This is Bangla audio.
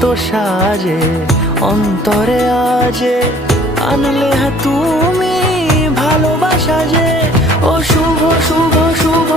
কত সাজে অন্তরে আজে আনলে তুমি ভালোবাসা যে। ও শুভ শুভ শুভ